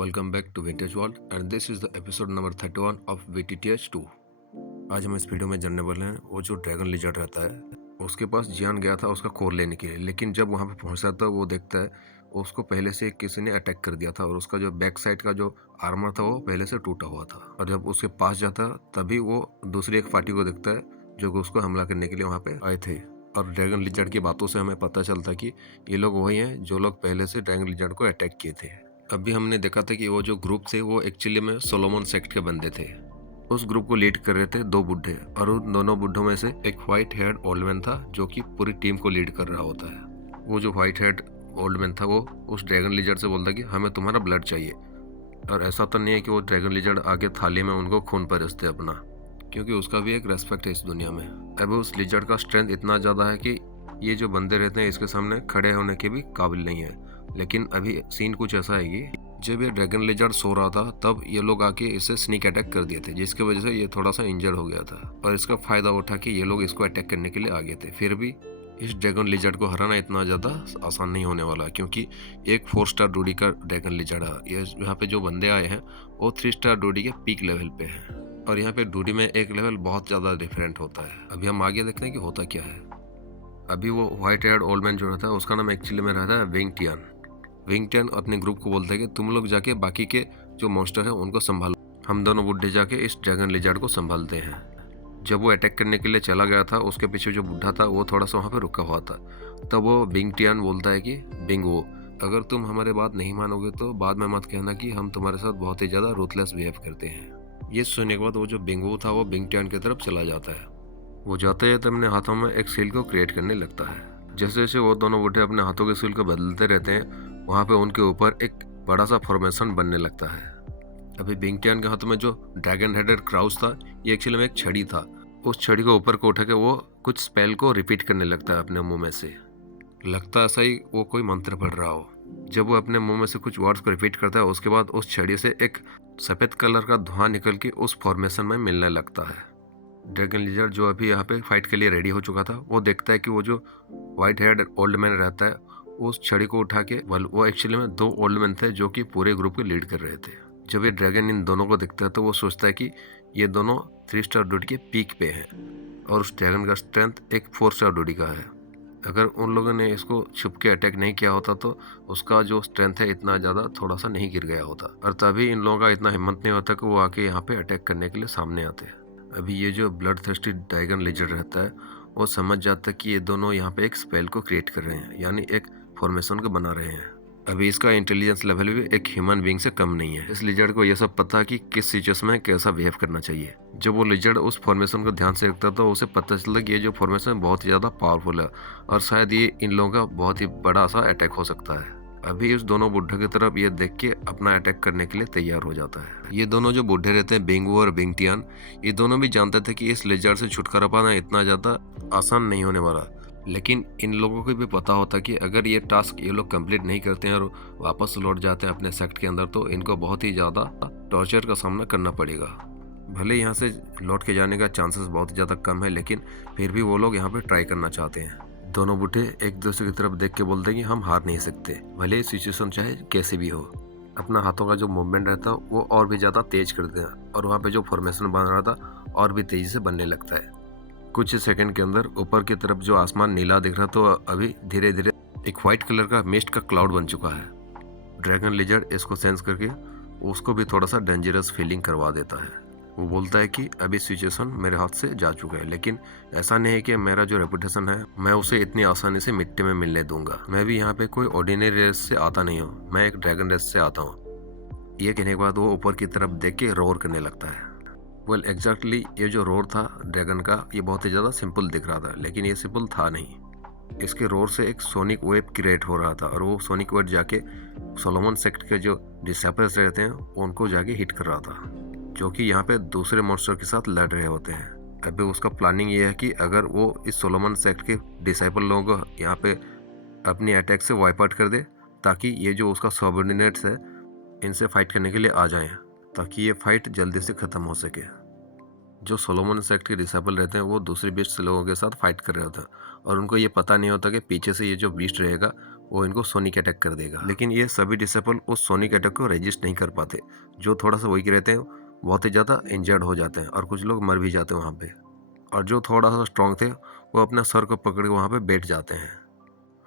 Welcome back to Vintage World and this is the episode number 31 of VTTH2। आज हम इस video में जानने वाले हैं वो जो ड्रैगन लिजर्ड रहता है उसके पास जियान गया था उसका कोर लेने के लिए, लेकिन जब वहाँ पे पहुँचता था वो देखता है उसको पहले से किसी ने अटैक कर दिया था और उसका जो बैक साइड का जो आर्मर था वो पहले से टूटा हुआ था। और जब उसके पास जाता तभी वो दूसरी एक पार्टी को देखता है जो उसको हमला करने के लिए वहाँ पे आए थे। और ड्रैगन लिजर्ड की बातों से हमें पता चलता कि ये लोग वही हैं जो लोग पहले से ड्रैगन लिजर्ड को अटैक किए थे। अभी हमने देखा था कि वो जो ग्रुप थे वो एक्चुअली में सोलोमन सेक्ट के बंदे थे। उस ग्रुप को लीड कर रहे थे दो बुढ़े और उन दोनों बुढ़ों में से एक व्हाइट हेयर्ड ओल्ड मैन था जो कि पूरी टीम को लीड कर रहा होता है। वो जो व्हाइट हेयर्ड ओल्ड मैन था वो उस ड्रैगन लिजर्ड से बोलता कि हमें तुम्हारा ब्लड चाहिए। और ऐसा तो नहीं है कि वो ड्रैगन लिजर्ड आगे थाली में उनको खून परसते अपना, क्योंकि उसका भी एक रेस्पेक्ट है इस दुनिया में। अब उस लिजर्ड का स्ट्रेंथ इतना ज़्यादा है कि ये जो बंदे रहते हैं इसके सामने खड़े होने के भी काबिल नहीं है। लेकिन अभी सीन कुछ ऐसा है कि जब ये ड्रैगन लिजर्ड सो रहा था तब ये लोग आके इसे स्नीक अटैक कर दिए थे, जिसकी वजह से ये थोड़ा सा इंजर्ड हो गया था। और इसका फायदा उठा के ये लोग इसको अटैक करने के लिए आ गए थे। फिर भी इस ड्रैगन लिजर्ड को हराना इतना ज़्यादा आसान नहीं होने वाला, क्योंकि एक 4 स्टार डूडी का ड्रैगन लिजर्ड है। ये यहाँ पे जो बंदे आए हैं वो 3 स्टार डूडी के पीक लेवल पे हैं। और यहाँ पे डूडी में एक लेवल बहुत ज़्यादा डिफरेंट होता है। अभी हम आगे देखते हैं कि होता क्या है। अभी वो व्हाइट हेयर्ड ओल्ड मैन जो रहता है उसका नाम एक्चुअली में रहता है विंग टियन। विंग टियन अपने ग्रुप को बोलता है कि तुम लोग जाके बाकी के जो मॉन्स्टर है उनको संभालो, हम दोनों बुढ़े जाके इस ड्रैगन लिजर्ड को संभालते हैं। जब वो अटैक करने के लिए चला गया था उसके पीछे जो बुढ़ा था वो थोड़ा सा वहाँ पे रुका हुआ था। तब वो विंग टियन बोलता है कि बिंगो, अगर तुम हमारे बात नहीं मानोगे तो बाद में मत कहना कि हम तुम्हारे साथ बहुत ही ज़्यादा रूथलेस बिहेव करते हैं। ये सुनने के बाद वो जो बिंगो था वो विंग टियन की तरफ चला जाता है। वो जाते जाते अपने हाथों में एक सील को क्रिएट करने लगता है। जैसे जैसे वो दोनों बूढ़े अपने हाथों के सील को बदलते रहते हैं वहाँ पे उनके ऊपर एक बड़ा सा फॉर्मेशन बनने लगता है। अभी विंग टियन के हाथों में जो ड्रैगन हेडेड क्राउच था ये एक्चुअली में एक छड़ी था। उस छड़ी को ऊपर को उठा के वो कुछ स्पेल को रिपीट करने लगता है अपने मुंह में से। लगता ऐसा ही वो कोई मंत्र पढ़ रहा हो। जब वो अपने मुंह में से कुछ वर्ड्स को रिपीट करता है उसके बाद उस छड़ी से एक सफ़ेद कलर का धुआं निकल के उस फॉर्मेशन में मिलने लगता है। ड्रैगन लिजर्ड जो अभी यहाँ पे फाइट के लिए रेडी हो चुका था वो देखता है कि वो जो व्हाइट हेयर्ड ओल्ड मैन रहता है उस छड़ी को उठा के वो एक्चुअली में दो ओल्ड मैन थे जो कि पूरे ग्रुप को लीड कर रहे थे। जब ये ड्रैगन इन दोनों को देखता है तो वो सोचता है कि ये दोनों 3 स्टार डूडी के पीक पे हैं और उस ड्रैगन का स्ट्रेंथ एक 4 स्टार डूडी का है। अगर उन लोगों ने इसको छुप के अटैक नहीं किया होता तो उसका जो स्ट्रेंथ है इतना ज़्यादा थोड़ा सा नहीं गिर गया होता। और तभी इन लोगों का इतना हिम्मत नहीं होता कि वो आके यहाँ पे अटैक करने के लिए सामने आते हैं। अभी ये जो ब्लड थर्स्टी ड्रैगन लिजर्ड रहता है वो समझ जाता है कि ये दोनों यहाँ पे एक स्पेल को क्रिएट कर रहे हैं, यानी एक फॉर्मेशन को बना रहे हैं। अभी इसका इंटेलिजेंस लेवल भी एक ह्यूमन बीइंग से कम नहीं है। इस लिजर्ड को यह सब पता है कि किस सिचुएशन में कैसा बिहेव करना चाहिए। जब वो लिजर्ड उस फॉर्मेशन को ध्यान से रखता तो उसे पता चलता कि ये जो फॉर्मेशन बहुत ही ज़्यादा पावरफुल है और शायद ये इन लोगों का बहुत ही बड़ा सा अटैक हो सकता है। अभी इस दोनों बुढ़े की तरफ ये देख के अपना अटैक करने के लिए तैयार हो जाता है। ये दोनों जो बुढ़े रहते हैं बिंगो और विंग टियन, ये दोनों भी जानते थे कि इस लिजर्ड से छुटकारा पाना इतना ज़्यादा आसान नहीं होने वाला। लेकिन इन लोगों को भी पता होता कि अगर ये टास्क ये लोग कंप्लीट नहीं करते हैं और वापस लौट जाते हैं अपने सेक्ट के अंदर तो इनको बहुत ही ज़्यादा टॉर्चर का सामना करना पड़ेगा। भले यहाँ से लौट के जाने का चांसेस बहुत ज़्यादा कम है, लेकिन फिर भी वो लोग यहाँ पे ट्राई करना चाहते हैं। दोनों बूढ़े एक दूसरे की तरफ देख के बोलते हैं कि हम हार नहीं सकते, भले सिचुएशन चाहे कैसे भी हो। अपना हाथों का जो मूवमेंट रहता है वो और भी ज़्यादा तेज कर दें और वहाँ पे जो फॉर्मेशन बन रहा था और भी तेज़ी से बनने लगता है। कुछ सेकंड के अंदर ऊपर की तरफ जो आसमान नीला दिख रहा तो अभी धीरे धीरे एक व्हाइट कलर का मिस्ट का क्लाउड बन चुका है। ड्रैगन लिजर्ड इसको सेंस करके उसको भी थोड़ा सा डेंजरस फीलिंग करवा देता है। वो बोलता है कि अभी सिचुएशन मेरे हाथ से जा चुका है, लेकिन ऐसा नहीं है कि मेरा जो रेपुटेशन है मैं उसे इतनी आसानी से मिट्टी में मिलने दूंगा। मैं भी यहाँ पे कोई ऑर्डिनरी रेस से आता नहीं हूँ, मैं एक ड्रैगन रेस से आता हूँ। ये कहने के बाद वो ऊपर की तरफ देख के रोर करने लगता है। वेल एग्जैक्टली ये जो रोर था ड्रैगन का ये बहुत ही ज़्यादा सिंपल दिख रहा था, लेकिन ये सिंपल था नहीं। इसके रोर से एक सोनिक वेव क्रिएट हो रहा था और वो सोनिक वेव जाके सोलोमन सेक्ट के जो डिसेबल्स रहते हैं उनको जाके हिट कर रहा था, जो कि यहाँ पे दूसरे मॉन्स्टर के साथ लड़ रहे होते हैं। अभी उसका प्लानिंग ये है कि अगर वो इस सोलोमन सेक्ट के डिसेबल लोगों को यहाँ पे अपनी अटैक से वाइप आउट कर दे ताकि ये जो उसका सबऑर्डिनेट्स है इनसे फाइट करने के लिए आ जाएं, ताकि ये फाइट जल्दी से ख़त्म हो सके। जो सोलोमन सेक्ट के डिसेबल रहते हैं वो दूसरे बीस्ट लोगों के साथ फाइट कर रहे होते हैं और उनको ये पता नहीं होता कि पीछे से ये जो बीस्ट रहेगा वो इनको सोनिक अटैक कर देगा। लेकिन ये सभी डिसेबल उस सोनिक अटैक को रेजिस्ट नहीं कर पाते। जो थोड़ा सा वीक रहते हैं बहुत ही ज़्यादा इंजर्ड हो जाते हैं और कुछ लोग मर भी जाते हैं वहाँ पे। और जो थोड़ा सा स्ट्रांग थे वो अपना सर को पकड़ के वहाँ पे बैठ जाते हैं।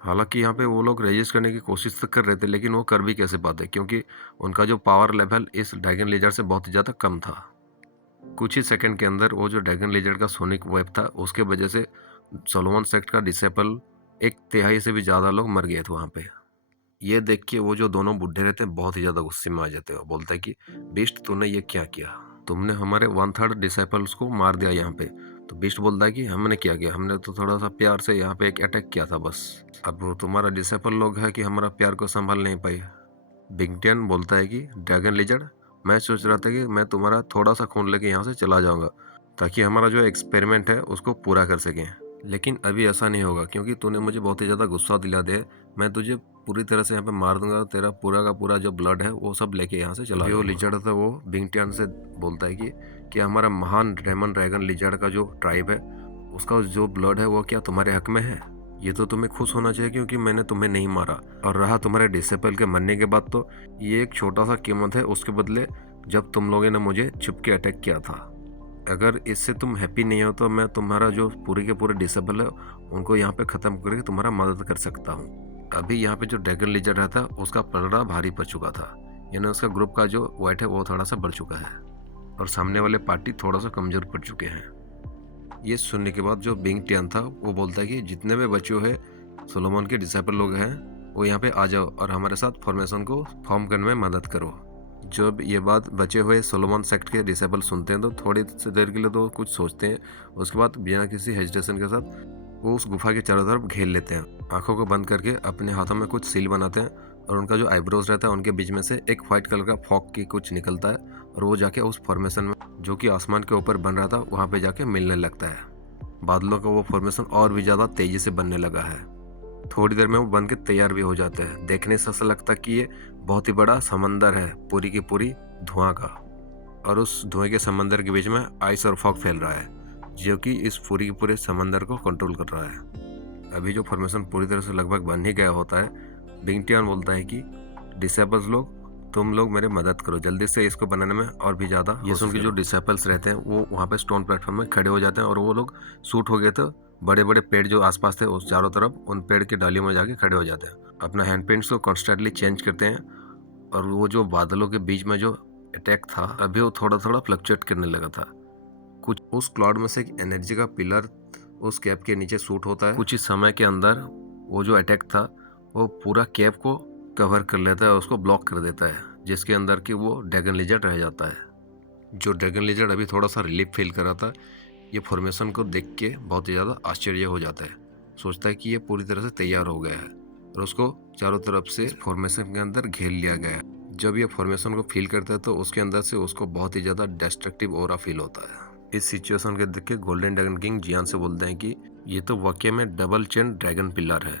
हालांकि यहाँ पे वो लोग रेजिस्ट करने की कोशिश तो कर रहे थे, लेकिन वो कर भी कैसे पाते, क्योंकि उनका जो पावर लेवल इस ड्रैगन लिजर्ड से बहुत ही ज़्यादा कम था। कुछ ही सेकंड के अंदर वो जो ड्रैगन लिजर्ड का सोनिक वेब था उसके वजह से सोलोमन सेक्ट का डिसेबल 1/3 से भी ज़्यादा लोग मर गए थे वहाँ पे। ये देख के वो जो दोनों बुढ़े रहते हैं बहुत ही ज़्यादा गुस्से में आ जाते हैं। बोलता है कि बीस्ट तूने ये क्या किया, तुमने हमारे 1/3 डिसेबल्स को मार दिया यहाँ पे। तो बीस्ट बोलता है कि हमने क्या किया, हमने तो थोड़ा सा प्यार से यहाँ पे एक अटैक किया था बस। अब वो तुम्हारा डिसेबल लोग है कि हमारा प्यार को संभाल नहीं पाए। बिंगटियन बोलता है कि ड्रैगन लिजर्ड, मैं सोच रहा था कि मैं तुम्हारा थोड़ा सा खून लेके यहाँ से चला जाऊँगा ताकि हमारा जो एक्सपेरिमेंट है उसको पूरा कर सकें, लेकिन अभी ऐसा नहीं होगा क्योंकि तूने मुझे बहुत ही ज़्यादा गुस्सा दिला दिया। मैं तुझे पूरी तरह से यहाँ पे मार दूंगा, तेरा पूरा का पूरा जो ब्लड है वो सब लेके यहाँ से चला। जो लिजर्ड था वो बिंगटियन से बोलता है कि हमारा महान डेमन ड्रैगन लिजर्ड का जो ट्राइब है उसका जो ब्लड है वो क्या तुम्हारे हक में है? ये तो तुम्हें खुश होना चाहिए क्योंकि मैंने तुम्हें नहीं मारा। और रहा तुम्हारे डिसेबल के मरने के बाद, तो ये एक छोटा सा कीमत है उसके बदले जब तुम लोगों ने मुझे छुप के अटैक किया था। अगर इससे तुम हैप्पी नहीं हो तो मैं तुम्हारा जो पूरे के पूरे डिसेबल है उनको यहाँ पे ख़त्म करके तुम्हारा मदद कर सकता हूँ। अभी यहाँ पे जो ड्रैगन लिजर्ड रहता है उसका पलड़ा भारी पड़ चुका था, यानी उसका ग्रुप का जो वेट है वो थोड़ा सा बढ़ चुका है और सामने वाले पार्टी थोड़ा सा कमज़ोर पड़ चुके हैं। ये सुनने के बाद जो बिंगटियन था वो बोलता है कि जितने भी बच्चे हैं सोलोमन के डिसेबल लोग हैं वो यहाँ पे आ जाओ और हमारे साथ फॉर्मेशन को फॉर्म करने में मदद करो। जब ये बात बचे हुए सोलोमन सेक्ट के डिसेबल सुनते हैं तो थोड़ी सी देर के लिए तो कुछ सोचते हैं, उसके बाद बिना किसी हेजिटेशन के साथ वो उस गुफा के चारों तरफ घेर लेते हैं। आंखों को बंद करके अपने हाथों में कुछ सील बनाते हैं और उनका जो आईब्रोज रहता है उनके बीच में से एक व्हाइट कलर का फॉग की कुछ निकलता है और वो जाके उस फॉर्मेशन में जो कि आसमान के ऊपर बन रहा था वहाँ पे जाके मिलने लगता है। बादलों का वो फॉर्मेशन और भी ज़्यादा तेज़ी से बनने लगा है। थोड़ी देर में वो बन के तैयार भी हो जाते हैं। देखने से ऐसा लगता है कि ये बहुत ही बड़ा समंदर है, पूरी की पूरी धुआं का, और उस धुएं के समंदर के बीच में आइस और फॉग फैल रहा है जो कि इस पूरी के पूरे समंदर को कंट्रोल कर रहा है। अभी जो फॉर्मेशन पूरी तरह से लगभग बन ही गया होता है, बिंगटियन बोलता है कि डिसेबल्स लोग तुम लोग मेरे मदद करो जल्दी से इसको बनाने में और भी ज़्यादा। ये सुन के जो डिसेबल्स रहते हैं वो वहाँ पे स्टोन प्लेटफॉर्म में खड़े हो जाते हैं और वो लोग शूट हो गए थे। बड़े बड़े पेड़ जो आसपास थे उस चारों तरफ उन पेड़ की डालियों में जाके खड़े हो जाते हैं, अपना हैंड पेंट्स को कॉन्स्टेंटली चेंज करते हैं। और वो जो बादलों के बीच में जो अटैक था अभी वो थोड़ा थोड़ा फ्लक्चुएट करने लगा था। कुछ उस क्लाउड में से एक एनर्जी का पिलर उस कैप के नीचे शूट होता है। कुछ ही समय के अंदर वो जो अटैक था वो पूरा कैप को कवर कर लेता है, उसको ब्लॉक कर देता है, जिसके अंदर कि वो ड्रैगन लिजर्ड रह जाता है। जो ड्रैगन लिजर्ड अभी थोड़ा सा रिलीफ फील कर रहा था, ये फॉर्मेशन को देख के बहुत ही ज़्यादा आश्चर्य हो जाता है। सोचता है कि ये पूरी तरह से तैयार हो गया है और उसको चारों तरफ से फॉर्मेशन के अंदर घेर लिया गया है। जब ये फॉर्मेशन को फील करता है तो उसके अंदर से उसको बहुत ही ज़्यादा डिस्ट्रक्टिव ऑरा फील होता है। इस सिचुएशन के देख के गोल्डन ड्रैगन किंग जियान से बोलते हैं कि ये तो वाकई में डबल चेन ड्रैगन पिलर है।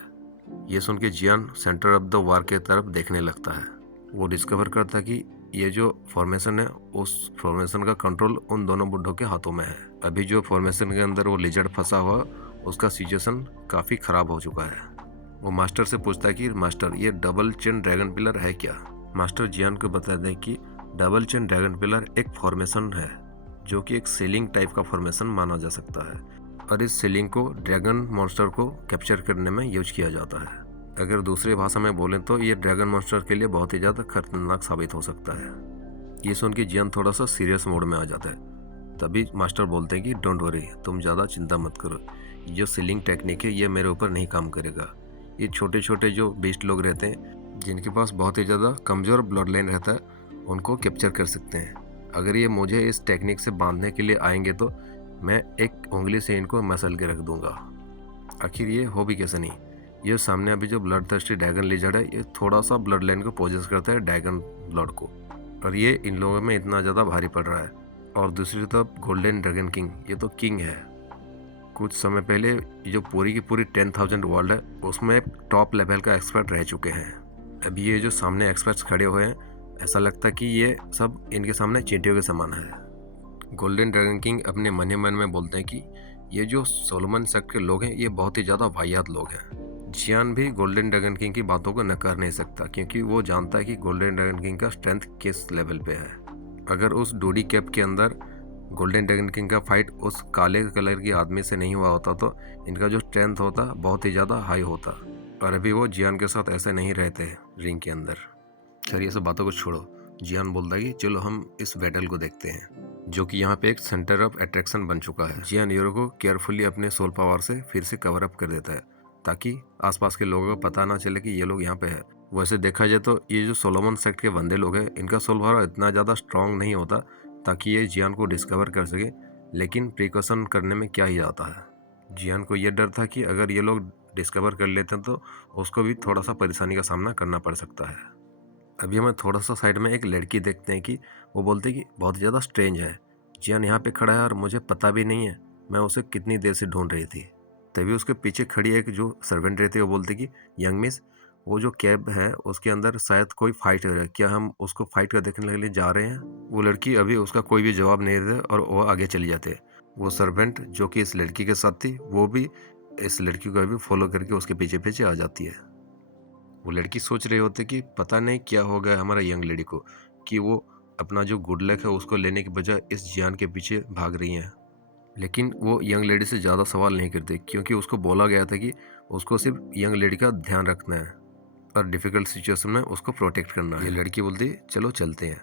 ये सुन के जियान सेंटर ऑफ द वार के तरफ देखने लगता है। वो डिस्कवर करता है कि ये जो फॉर्मेशन है उस फॉर्मेशन का कंट्रोल उन दोनों बुड्ढों के हाथों में है। अभी जो फॉर्मेशन के अंदर वो लिजर्ड फंसा हुआ उसका सिचुएशन काफ़ी ख़राब हो चुका है। वो मास्टर से पूछता है कि मास्टर ये डबल चेन ड्रैगन पिलर है क्या? मास्टर जियान को बताते हैं कि डबल चेन ड्रैगन पिलर एक फॉर्मेशन है जो कि एक सीलिंग टाइप का फॉर्मेशन माना जा सकता है और इस सीलिंग को ड्रैगन मॉन्स्टर को कैप्चर करने में यूज किया जाता है। अगर दूसरी भाषा में बोलें तो ये ड्रैगन मॉन्स्टर के लिए बहुत ही ज़्यादा खतरनाक साबित हो सकता है। ये सुन के जियान थोड़ा सा सीरियस मोड में आ जाता है। तभी मास्टर बोलते हैं कि डोंट वरी, तुम ज़्यादा चिंता मत करो, ये जो सीलिंग टेक्निक है ये मेरे ऊपर नहीं काम करेगा। ये छोटे छोटे जो बीस्ट लोग रहते हैं जिनके पास बहुत ही ज़्यादा कमज़ोर ब्लड लाइन रहता है उनको कैप्चर कर सकते हैं। अगर ये मुझे इस टेक्निक से बांधने के लिए आएंगे तो मैं एक उंगली से इनको मसल के रख दूंगा। आखिर ये हो भी कैसे नहीं। ये सामने अभी जो ब्लड थर्स्टी ड्रैगन लिजर्ड है ये थोड़ा सा ब्लड लाइन को पोजेस करता है ड्रैगन ब्लड को, और ये इन लोगों में इतना ज़्यादा भारी पड़ रहा है। और दूसरी तरफ गोल्डन ड्रैगन किंग, ये तो किंग है। कुछ समय पहले जो पूरी की पूरी 10,000 वर्ल्ड है उसमें टॉप लेवल का एक्सपर्ट रह चुके हैं। अभी ये जो सामने एक्सपर्ट्स खड़े हुए हैं ऐसा लगता है कि ये सब इनके सामने चींटियों के समान है। गोल्डन ड्रैगन किंग अपने मन ही मन में बोलते हैं कि ये जो सोलोमन सेक्ट के लोग हैं ये बहुत ही ज़्यादा वाहियात लोग हैं जियान भी गोल्डन ड्रैगन किंग की बातों को नकार नहीं सकता क्योंकि वो जानता है कि गोल्डन ड्रैगन किंग का स्ट्रेंथ किस लेवल पे है। अगर उस डोडी कैप के अंदर गोल्डन ड्रैगन किंग का फाइट उस काले कलर की आदमी से नहीं हुआ होता तो इनका जो स्ट्रेंथ होता बहुत ही ज़्यादा हाई होता। और अभी वो जियान के साथ ऐसे नहीं रहते रिंग के अंदर। खैर ये सब बातों को छोड़ो, जियान बोलता है कि चलो हम इस बैटल को देखते हैं, जो कि यहाँ पे एक सेंटर ऑफ अट्रैक्शन बन चुका है। जियान हीरो को केयरफुली अपने सोल पावर से फिर से कवर अप कर देता है ताकि आसपास के लोगों को पता ना चले कि ये लोग यहाँ पे है। वैसे देखा जाए तो ये जो सोलोमन सेक्ट के बंदे लोग हैं इनका सोल पावर इतना ज़्यादा स्ट्रांग नहीं होता ताकि ये जियान को डिस्कवर कर सके, लेकिन प्रिकॉशन करने में क्या ही आता है। जियान को ये डर था कि अगर ये लोग डिस्कवर कर लेते हैं तो उसको भी थोड़ा सा परेशानी का सामना करना पड़ सकता है। अभी हमें थोड़ा सा साइड में एक लड़की देखते हैं कि वो बोलते हैं कि बहुत ज़्यादा स्ट्रेंज है, जियान यहाँ पे खड़ा है और मुझे पता भी नहीं है मैं उसे कितनी देर से ढूंढ रही थी। तभी उसके पीछे खड़ी एक जो सर्वेंट रहती है वो बोलती कि यंग मिस, वो जो कैब है उसके अंदर शायद कोई फाइट हो रहा है, क्या हम उसको फाइट का देखने के लिए जा रहे हैं? वो लड़की अभी उसका कोई भी जवाब नहीं देते और वो आगे चली जाते। वो सर्वेंट जो कि इस लड़की के साथ थी वो भी इस लड़की को अभी फॉलो करके उसके पीछे पीछे आ जाती है। वो लड़की सोच रही होती कि पता नहीं क्या हो गया हमारा यंग लेडी को कि वो अपना जो गुड लक है उसको लेने की बजाय इस जियान के पीछे भाग रही हैं। लेकिन वो यंग लेडी से ज़्यादा सवाल नहीं करती क्योंकि उसको बोला गया था कि उसको सिर्फ यंग लेडी का ध्यान रखना है और डिफ़िकल्ट सिचुएशन में उसको प्रोटेक्ट करना है। ये लड़की बोलती चलो चलते हैं,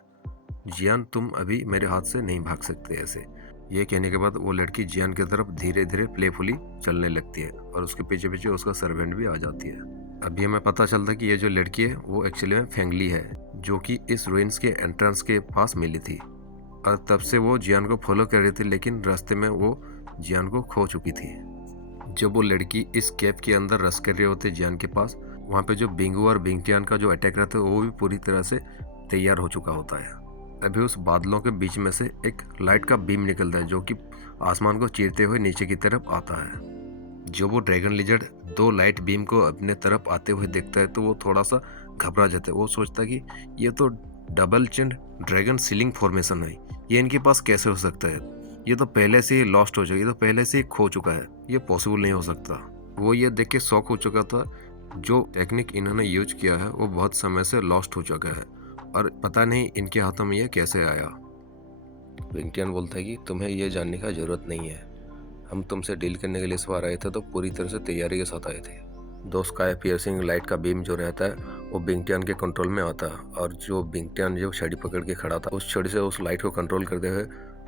जियान तुम अभी मेरे हाथ से नहीं भाग सकते ऐसे। ये कहने के बाद वो लड़की जियान की तरफ धीरे धीरे प्लेफुली चलने लगती है और उसके पीछे पीछे उसका सर्वेंट भी आ जाती है। अभी हमें पता चलता है कि ये जो लड़की है वो एक्चुअली में फेंगली है जो कि इस रुइंस के एंट्रेंस के पास मिली थी और तब से वो जियान को फॉलो कर रही थी, लेकिन रास्ते में वो जियान को खो चुकी थी। जब वो लड़की इस केव के अंदर रस कर रही होती जियान के पास, वहाँ पे जो बिंगू और बिंगटियान का जो अटैक रहता है वो भी पूरी तरह से तैयार हो चुका होता है। अभी उस बादलों के बीच में से एक लाइट का बीम निकलता है जो कि आसमान को चीरते हुए नीचे की तरफ आता है। जब वो ड्रैगन लिजर्ड दो लाइट बीम को अपने तरफ आते हुए देखता है तो वो थोड़ा सा घबरा जाता है। वो सोचता है कि ये तो डबल चिन्ड ड्रैगन सीलिंग फॉर्मेशन है, ये इनके पास कैसे हो सकता है? ये तो पहले से ही लॉस्ट हो चुका है, ये तो पहले से ही खो चुका है, ये पॉसिबल नहीं हो सकता। वो ये देख के शॉक हो चुका था, जो टेक्निक इन्होंने यूज किया है वो बहुत समय से लॉस्ट हो चुका है और पता नहीं इनके हाथों में ये कैसे आया। विंगटियन बोलता है कि तुम्हें ये जानने का जरूरत नहीं है, हम तुमसे डील करने के लिए इस बार आए थे तो पूरी तरह से तैयारी के साथ आए थे। दो स्काई पियर्सिंग लाइट का बीम जो रहता है वो बिंगटियन के कंट्रोल में आता है और जो बिंगटियन जो छड़ी पकड़ के खड़ा था उस छड़ी से उस लाइट को कंट्रोल करते हुए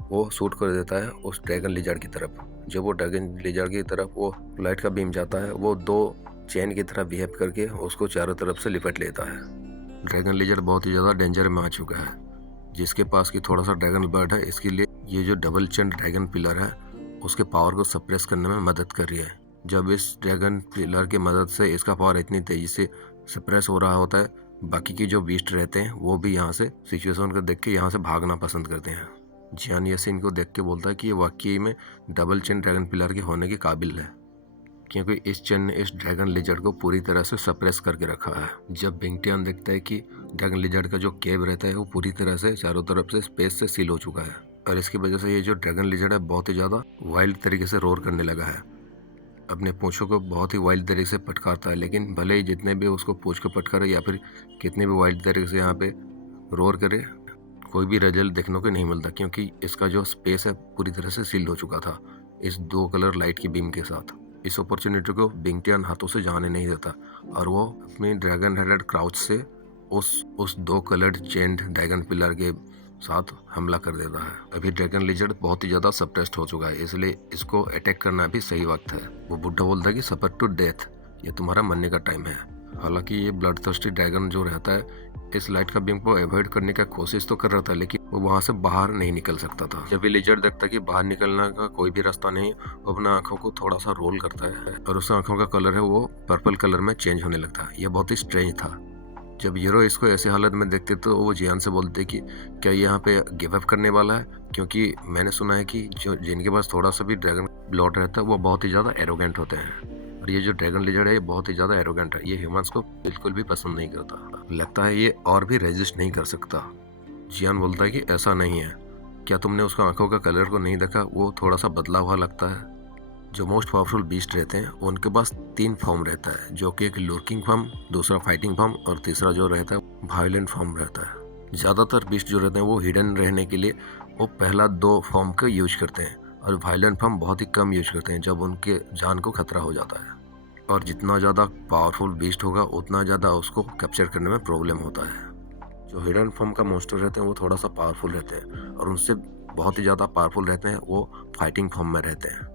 वो शूट कर देता है उस ड्रैगन लिजर्ड की तरफ। जब वो ड्रैगन लिजर्ड की तरफ वो लाइट का बीम जाता है वो दो चेन की तरह बिहेव करके उसको चारों तरफ से लिपट लेता है। ड्रैगन लिजर्ड बहुत ही ज़्यादा डेंजर में आ चुका है, जिसके पास की थोड़ा सा ड्रैगन बर्ड है, इसके लिए ये जो डबल चेन ड्रैगन पिलर है उसके पावर को सप्रेस करने में मदद कर रही है। जब इस ड्रैगन पिलर की मदद से इसका पावर इतनी तेज़ी से सप्रेस हो रहा होता है, बाकी की जो बीस्ट रहते हैं वो भी यहाँ से सिचुएशन को देख के यहाँ से भागना पसंद करते हैं। जियान ये सीन को देख के बोलता है कि ये वाकई में डबल चेन ड्रैगन पिलर के होने के काबिल है, क्योंकि इस चेन ने इस ड्रैगन लिजर्ड को पूरी तरह से सप्रेस करके रखा है। जब बिंगटियन देखता है कि ड्रैगन लिजर्ड का जो केव रहता है वो पूरी तरह से चारों तरफ से स्पेस से सील हो चुका है और इसकी वजह से ये जो ड्रैगन लिजर्ड है बहुत ही ज़्यादा वाइल्ड तरीके से रोर करने लगा है। अपने पूंछों को बहुत ही वाइल्ड तरीके से पटकारता है, लेकिन भले ही जितने भी उसको पूंछ को पटकारे या फिर कितने भी वाइल्ड तरीके से यहाँ पे रोर करे, कोई भी रिजल्ट देखने को नहीं मिलता क्योंकि इसका जो स्पेस है पूरी तरह से सील हो चुका था इस दो कलर लाइट की बीम के साथ। इस अपॉर्चुनिटी को बिंगटियन हाथों से जाने नहीं देता और वो अपनी ड्रैगन हेडेड क्राउच से उस दो कलर्ड चेन्ड ड्रैगन पिलर के साथ हमला कर देता है। अभी ड्रैगन लिजर्ड बहुत ही ज़्यादा सप्रेस्ड हो चुका है, इसलिए इसको अटैक करना भी सही वक्त है। वो बुढ़ा बोलता है कि सफर टू डेथ, ये तुम्हारा मरने का टाइम है। हालांकि ये ब्लड थर्स्टी ड्रैगन जो रहता है इस लाइट का बीम को अवॉइड करने का कोशिश तो कर रहा था, लेकिन वो वहाँ से बाहर नहीं निकल सकता था। जब भी लिजर्ड देखता कि बाहर निकलने का कोई भी रास्ता नहीं, वो अपना आंखों को थोड़ा सा रोल करता है और उस आंखों का कलर है वो पर्पल कलर में चेंज होने लगता है। यह बहुत ही स्ट्रेंज था। जब हीरो इसको ऐसी हालत में देखते तो वो जियान से बोलते कि क्या यहाँ पे गिव अप करने वाला है, क्योंकि मैंने सुना है कि जो जिनके पास थोड़ा सा भी ड्रैगन ब्लड रहता है वो बहुत ही ज़्यादा एरोगेंट होते हैं और ये जो ड्रैगन लिजर्ड है ये बहुत ही ज़्यादा एरोगेंट है, ये ह्यूमंस को बिल्कुल भी पसंद नहीं करता। लगता है ये और भी रेजिस्ट नहीं कर सकता। जियान बोलता है कि ऐसा नहीं है, क्या तुमने उसका आंखों का कलर को नहीं देखा, वो थोड़ा सा बदला हुआ लगता है। जो मोस्ट पावरफुल बीस्ट रहते हैं उनके पास 3 फॉर्म रहता है, जो कि एक लुकिंग फॉर्म, दूसरा फाइटिंग फॉर्म और तीसरा जो रहता है वायलेंट फॉर्म रहता है। ज़्यादातर बीस्ट जो रहते हैं वो हिडन रहने के लिए वो पहला 2 फॉर्म का यूज करते हैं और वायलेंट फॉर्म बहुत ही कम यूज करते हैं जब उनके जान को खतरा हो जाता है। और जितना ज़्यादा पावरफुल बीस्ट होगा उतना ज़्यादा उसको कैप्चर करने में प्रॉब्लम होता है। जो हिडन फॉर्म का मॉन्स्टर रहते हैं वो थोड़ा सा पावरफुल रहते हैं और उनसे बहुत ही ज़्यादा पावरफुल रहते हैं वो फाइटिंग फॉर्म में रहते हैं।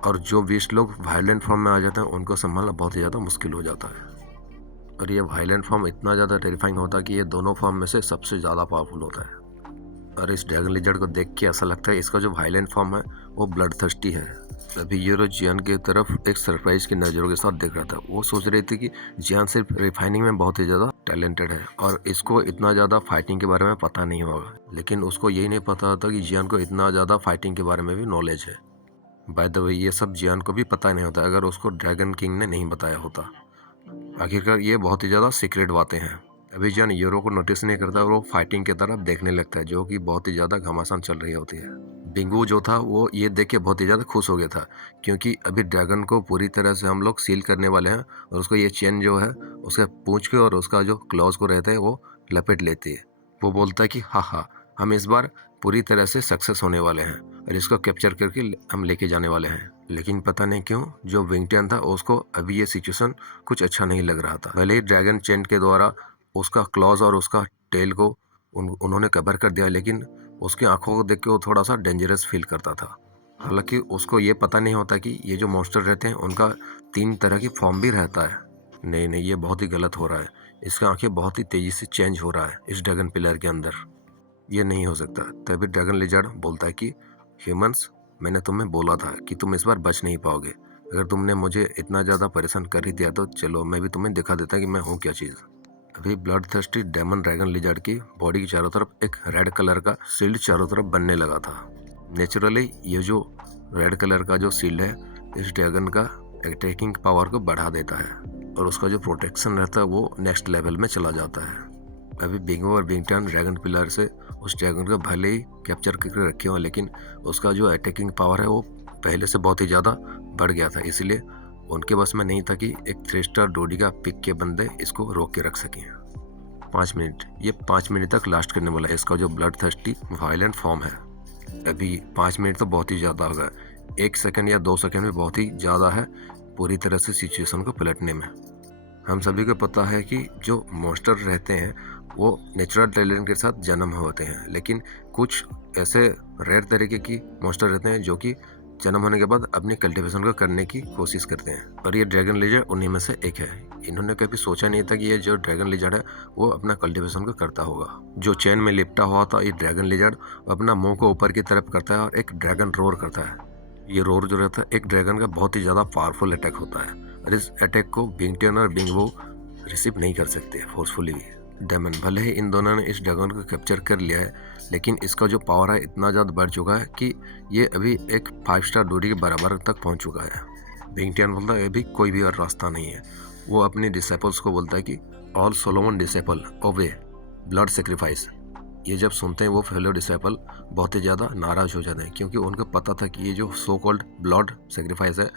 और जो बीस्ट लोग वायलेंट फॉर्म में आ जाते हैं उनको संभालना बहुत ही ज़्यादा मुश्किल हो जाता है। और ये वायलेंट फॉर्म इतना ज़्यादा टेरिफाइंग होता है कि ये दोनों फॉर्म में से सबसे ज़्यादा पावरफुल होता है। और इस ड्रैगन लिजर्ड को देख के ऐसा लगता है इसका जो वायलेंट फॉर्म है वो ब्लड थर्स्टी है। अभी यूरो जियान की तरफ एक सरप्राइज की नज़रों के साथ देख रहा था। वो सोच रही थी कि जियान सिर्फ रिफाइनिंग में बहुत ही ज़्यादा टैलेंटेड है और इसको इतना ज़्यादा फाइटिंग के बारे में पता नहीं होगा, लेकिन उसको यही नहीं पता था कि जियान को इतना ज़्यादा फाइटिंग के बारे में भी नॉलेज है। बाय द वे ये सब जियान को भी पता नहीं होता अगर उसको ड्रैगन किंग ने नहीं बताया होता। आखिरकार ये बहुत ही ज़्यादा सीक्रेट बातें हैं। अभी जियान यूरो को नोटिस नहीं करता और वो फाइटिंग की तरफ देखने लगता है, जो कि बहुत ही ज़्यादा घमासान चल रही होती है। बिंगू जो था वो ये देख के बहुत ही ज़्यादा खुश हो गया था, क्योंकि अभी ड्रैगन को पूरी तरह से हम लोग सील करने वाले हैं और उसको ये चेन जो है उसके पूंछ के और उसका जो क्लॉज को रहता है वो लपेट लेती है। वो बोलता है कि हाँ, हम इस बार पूरी तरह से सक्सेस होने वाले हैं और इसको कैप्चर करके हम लेके जाने वाले हैं। लेकिन पता नहीं क्यों जो विंगटियन था उसको अभी ये सिचुएशन कुछ अच्छा नहीं लग रहा था। भले ही ड्रैगन चेन के द्वारा उसका क्लॉज और उसका टेल को उन्होंने कवर कर दिया, लेकिन उसकी आंखों को देख के वो थोड़ा सा डेंजरस फील करता था। हालांकि उसको ये पता नहीं होता कि ये जो मॉन्स्टर रहते हैं उनका 3 तरह की फॉर्म भी रहता है। नहीं, ये बहुत ही गलत हो रहा है। इसकी आंखें बहुत ही तेजी से चेंज हो रहा है इस ड्रैगन पिलर के अंदर। ये नहीं हो सकता। तभी ड्रैगन लिजर्ड बोलता है कि ह्यूमंस, मैंने तुम्हें बोला था कि तुम इस बार बच नहीं पाओगे। अगर तुमने मुझे इतना ज़्यादा परेशान कर ही दिया तो चलो मैं भी तुम्हें दिखा देता कि मैं हूँ क्या चीज़। अभी blood thirsty demon dragon lizard की बॉडी के चारों तरफ एक रेड कलर का शील्ड चारों तरफ बनने लगा था। नेचुरली ये जो रेड कलर का जो शील्ड है इस ड्रैगन का अटैकिंग पावर को बढ़ा देता है और उसका जो प्रोटेक्शन रहता है वो नेक्स्ट लेवल में चला जाता है। अभी बिंगो और बिंगटन ड्रैगन पिलर से उस ड्रैगन को भले ही कैप्चर करके रखे हो, लेकिन उसका जो अटैकिंग पावर है वो पहले से बहुत ही ज़्यादा बढ़ गया था, इसलिए उनके बस में नहीं था कि एक 3 स्टार डोडी का पिक के बंदे इसको रोक के रख सकें। 5 मिनट, ये 5 मिनट तक लास्ट करने वाला है इसका जो ब्लड थर्स्टी वायलेंट फॉर्म है। अभी 5 मिनट तो बहुत ही ज़्यादा होगा, 1 सेकंड या 2 सेकंड में बहुत ही ज़्यादा है पूरी तरह से सिचुएशन को पलटने में। हम सभी को पता है कि जो मॉन्स्टर रहते हैं वो नेचुरल टैलेंट के साथ जन्म होते हैं, लेकिन कुछ ऐसे रेयर तरीके की मॉन्स्टर रहते हैं जो कि जन्म होने के बाद अपनी कल्टीवेशन को करने की कोशिश करते हैं, और ये ड्रैगन लिजर्ड उन्हीं में से एक है। इन्होंने कभी सोचा नहीं था कि ये जो ड्रैगन लिजर्ड है वो अपना कल्टीवेशन को करता होगा। जो चेन में लिपटा हुआ था ये ड्रैगन लिजर्ड अपना मुंह को ऊपर की तरफ करता है और एक ड्रैगन रोर करता है। ये रोर जो रहता है एक ड्रैगन का बहुत ही ज़्यादा पावरफुल अटैक होता है और इस अटैक को बिंगटियन और बिंगवो रिसीव नहीं कर सकते फोर्सफुली भी। डेमन भले ही इन दोनों ने इस ड्रैगन को कैप्चर कर लिया है, लेकिन इसका जो पावर है इतना ज़्यादा बढ़ चुका है कि ये अभी एक 5 स्टार डोडी के बराबर तक पहुंच चुका है। बिंगटियन बोलता है अभी कोई भी और रास्ता नहीं है। वो अपने डिसेपल्स को बोलता है कि all Solomon disciple obey blood sacrifice. ये जब सुनते हैं वो फेलो डिसेपल बहुत ही ज़्यादा नाराज़ हो जाते हैं, क्योंकि उनको पता था कि ये जो सो कॉल्ड ब्लड सेक्रीफाइस है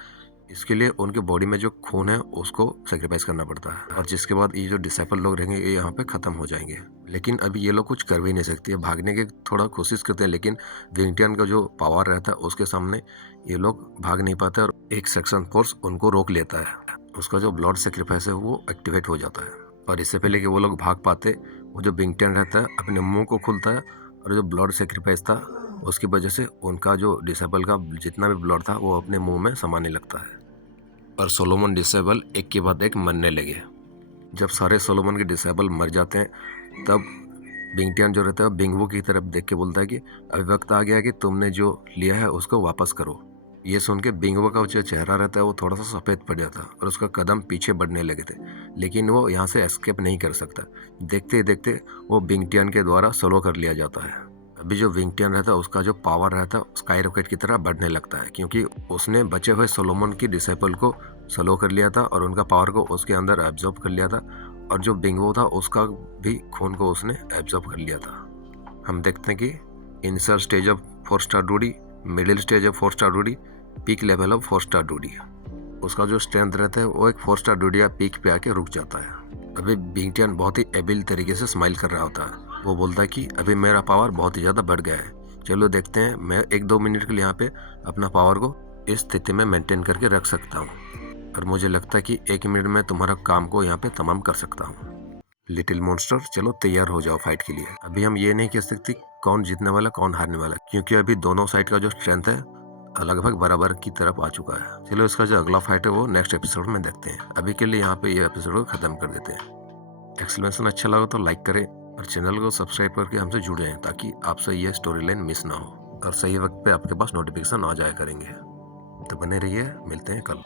इसके लिए उनके बॉडी में जो खून है उसको सेक्रीफाइस करना पड़ता है, और जिसके बाद ये जो डिसेपल लोग रहेंगे ये यहाँ पे ख़त्म हो जाएंगे। लेकिन अभी ये लोग कुछ कर भी नहीं सकते, भागने की थोड़ा कोशिश करते हैं, लेकिन विंगटियन का जो पावर रहता है उसके सामने ये लोग भाग नहीं पाते और एक सेक्शन फोर्स उनको रोक लेता है। उसका जो ब्लड सेक्रीफाइस है वो एक्टिवेट हो जाता है, और इससे पहले कि वो लोग भाग पाते वो जो विंगटियन रहता है अपने मुँह को खुलता है, और जो ब्लड सेक्रीफाइस था उसकी वजह से उनका जो डिसेबल का जितना भी ब्लड था वो अपने मुंह में समाने लगता है, और सोलोमन डिसेबल एक के बाद एक मरने लगे। जब सारे सोलोमन के डिसेबल मर जाते हैं तब बिंगटियन जो रहता है बिंगवो की तरफ देख के बोलता है कि अभी वक्त आ गया कि तुमने जो लिया है उसको वापस करो। ये सुन के बिंगवो का जो चेहरा रहता है वो थोड़ा सा सफ़ेद पड़ जाता है और उसका कदम पीछे बढ़ने लगे थे, लेकिन वो यहाँ से एस्केप नहीं कर सकता। देखते देखते वो बिंगटियन के द्वारा स्लो कर लिया जाता है। अभी जो विंगटियन रहता है उसका जो पावर रहता है स्काई रॉकेट की तरह बढ़ने लगता है, क्योंकि उसने बचे हुए सोलोमन की डिसेबल को स्लो कर लिया था और उनका पावर को उसके अंदर एब्जॉर्ब कर लिया था, और जो बिंगवो था उसका भी खून को उसने एब्जॉर्ब कर लिया था। हम देखते हैं कि initial stage of 4 star doji, middle stage of 4 star doji peak level of 4 star doji. उसका जो स्ट्रेंथ रहता है वो एक 4 स्टार डूडिया पीक पे आके रुक जाता है। अभी बिंगटियन बहुत ही एबिल तरीके से स्माइल कर रहा होता है। वो बोलता है कि अभी मेरा पावर बहुत ही ज़्यादा बढ़ गया है, चलो देखते हैं मैं 1-2 मिनट के लिए यहाँ पे अपना पावर को इस स्थिति में मेंटेन करके रख सकता हूँ, और मुझे लगता है कि 1 मिनट में तुम्हारा काम को यहाँ पे तमाम कर सकता हूँ। लिटिल मॉन्स्टर, चलो तैयार हो जाओ फाइट के लिए। अभी हम ये नहीं कह सकते कौन जीतने वाला कौन हारने वाला, क्योंकि अभी दोनों साइड का जो स्ट्रेंथ है लगभग बराबर की तरफ आ चुका है। चलो इसका जो अगला फाइट है वो नेक्स्ट एपिसोड में देखते हैं। अभी के लिए यहाँ पे ये एपिसोड को खत्म कर देते हैं। एक्सप्लेनेशन अच्छा लगा तो लाइक करें और चैनल को सब्सक्राइब करके हमसे जुड़े हैं, ताकि आपसे ये स्टोरी लाइन मिस ना हो और सही वक्त पे आपके पास नोटिफिकेशन आ जाया करेंगे। तो बने रहिए, मिलते हैं कल।